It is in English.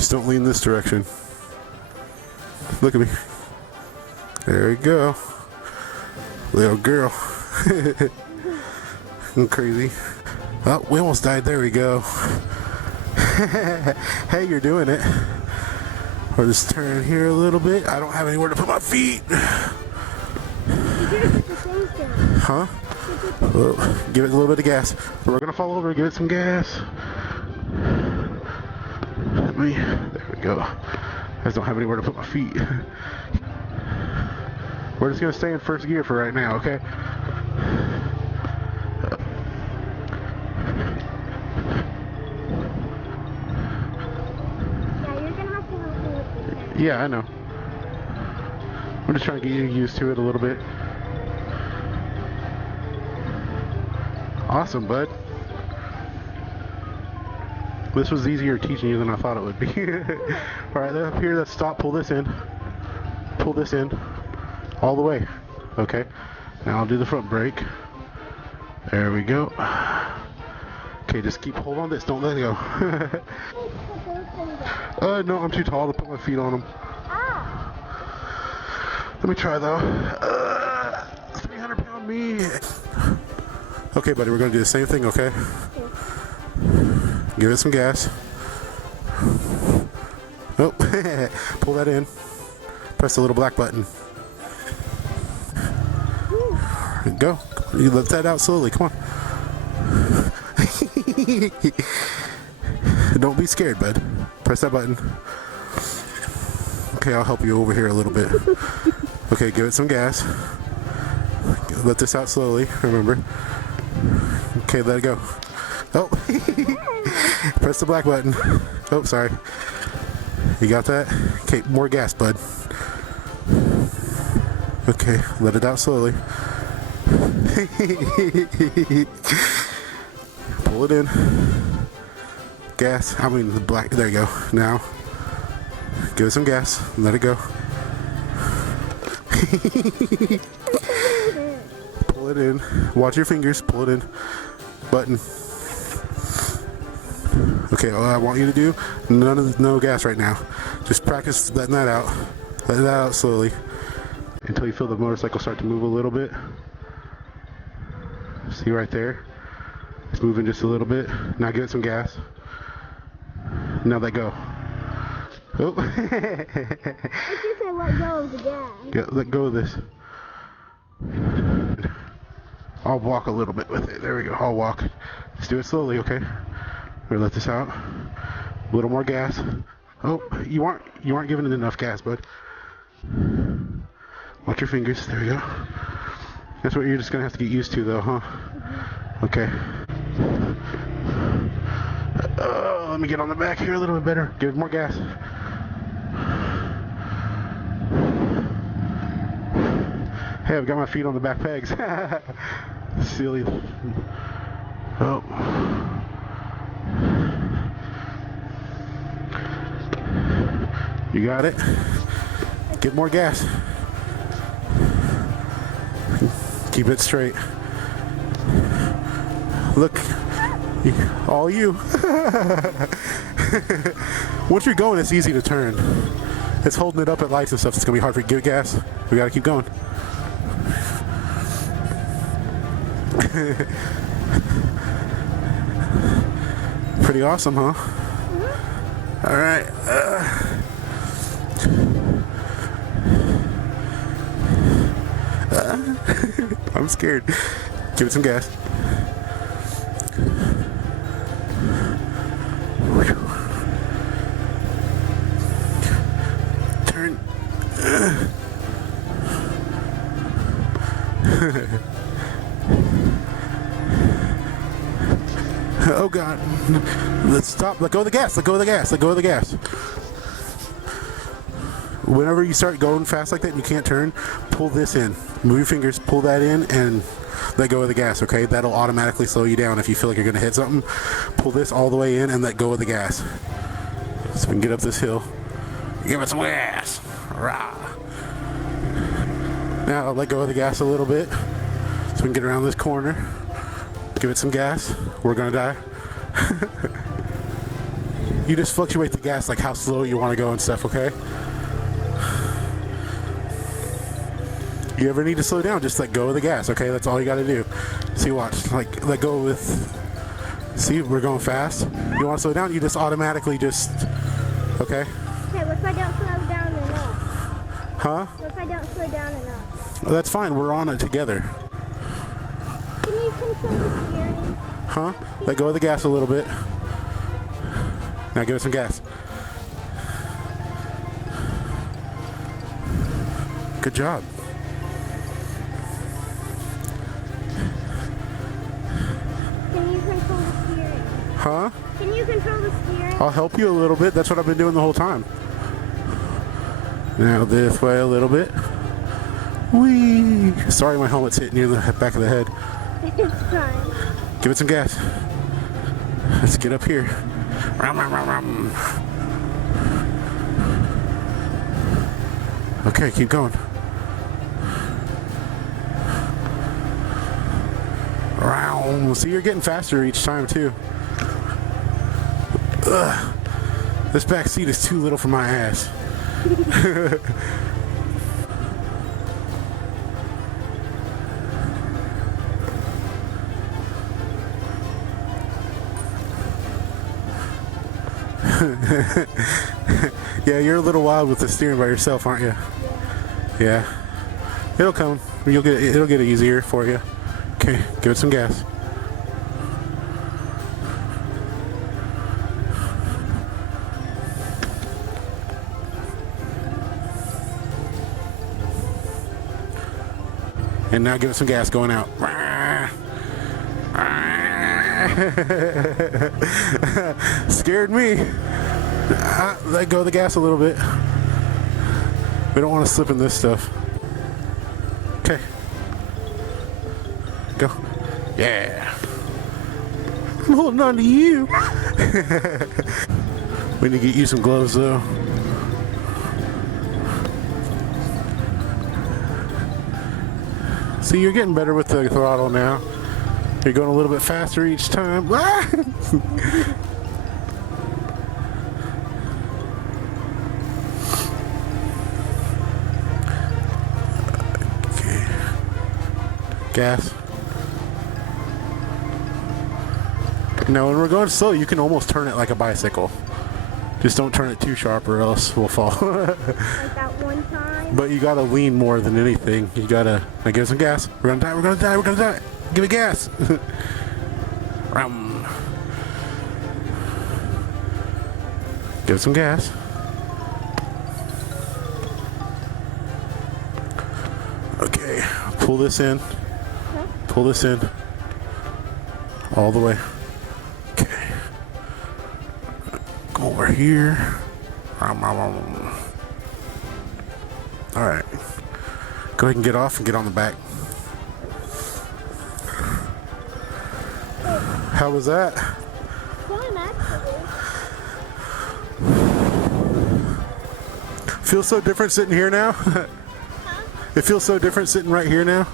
Just don't lean this direction. Look at me. There we go. Little girl. I'm crazy. Oh, we almost died. There we go. Hey, you're doing it. We'll just turn here a little bit. I don't have anywhere to put my feet. Huh? Oh, give it a little bit of gas. We're gonna fall over. Give it some gas. There we go. I just don't have anywhere to put my feet. We're just gonna stay in first gear for right now, okay? Yeah, I know. I'm just trying to get you used to it a little bit. Awesome, bud. This was easier teaching you than I thought it would be. Alright, up here, let's stop. Pull this in. Pull this in. All the way. Okay. Now I'll do the front brake. There we go. Okay, just hold on this. Don't let it go. No, I'm too tall to put my feet on them. Let me try though. 300-pound me. Okay, buddy, we're gonna do the same thing, okay? Give it some gas. Oh, pull that in. Press the little black button. Go. You let that out slowly. Come on. Don't be scared, bud. Press that button. Okay, I'll help you over here a little bit. Okay, give it some gas. Let this out slowly, remember. Okay, let it go. Oh, press the black button. Oh, sorry. You got that? Okay, more gas, bud. Okay, let it out slowly. Pull it in. Gas, the black, there you go. Now, give it some gas, let it go. Pull it in. Watch your fingers, pull it in. Button. Okay, all I want you to do, no gas right now. Just practice letting that out. Let that out slowly until you feel the motorcycle start to move a little bit. See right there? It's moving just a little bit. Now give it some gas. Now let go. Oh. I just said let go of the gas. Yeah, let go of this. I'll walk a little bit with it. There we go. I'll walk. Just do it slowly, okay? We're gonna let this out. A little more gas. Oh, you aren't giving it enough gas, bud. Watch your fingers. There we go. That's what you're just gonna have to get used to, though, huh? Okay. Let me get on the back here a little bit better. Give it more gas. Hey, I've got my feet on the back pegs. Silly. Oh. You got it? Get more gas. Keep it straight. Look. All you. Once you're going, it's easy to turn. It's holding it up at lights and stuff. It's going to be hard for you to give gas. We got to keep going. Pretty awesome, huh? All right. I'm scared. Give it some gas. Turn. Oh God. Let's stop. Let go of the gas. Let go of the gas. Let go of the gas. Whenever you start going fast like that and you can't turn, pull this in. Move your fingers, pull that in, and let go of the gas, okay? That'll automatically slow you down if you feel like you're going to hit something. Pull this all the way in and let go of the gas. So we can get up this hill. Give it some gas. Rah. Now let go of the gas a little bit so we can get around this corner. Give it some gas. We're going to die. You just fluctuate the gas, like how slow you want to go and stuff, okay? You ever need to slow down, just let go of the gas, okay? That's all you got to do. See, watch. Like, let go with... See, we're going fast. You want to slow down, you just automatically just... Okay? Okay, what if I don't slow down enough? Huh? What if I don't slow down enough? Well, that's fine. We're on it together. Can you control the steering? Huh? Let go of the gas a little bit. Now give it some gas. Good job. Can you control the steering? Huh? Can you control the steering? I'll help you a little bit. That's what I've been doing the whole time. Now this way a little bit. Whee! Sorry my helmet's hitting you in the back of the head. It's fine. Give it some gas. Let's get up here. Rum, rum, rum, rum. Okay, keep going. Round. See, you're getting faster each time too. Ugh. This back seat is too little for my ass. Yeah, you're a little wild with the steering by yourself, aren't you? Yeah. It'll come. It'll get easier for you. Okay, give it some gas. And now give it some gas going out. Scared me. Let go of the gas a little bit. We don't want to slip in this stuff. Okay. Go. Yeah. I'm holding on to you. We need to get you some gloves though. See, you're getting better with the throttle now. You're going a little bit faster each time. Okay. Gas. Now, when we're going slow, you can almost turn it like a bicycle. Just don't turn it too sharp or else we'll fall. Like that one time? But you gotta lean more than anything. You gotta... Now give it some gas. We're gonna die, we're gonna die, we're gonna die. Give it gas. Rum. Give it some gas. Okay, pull this in. Pull this in. All the way. Okay. Go over here. Alright. Go ahead and get off and get on the back. How was that? Fun, actually. Feels so different sitting here now? Huh? It feels so different sitting right here now?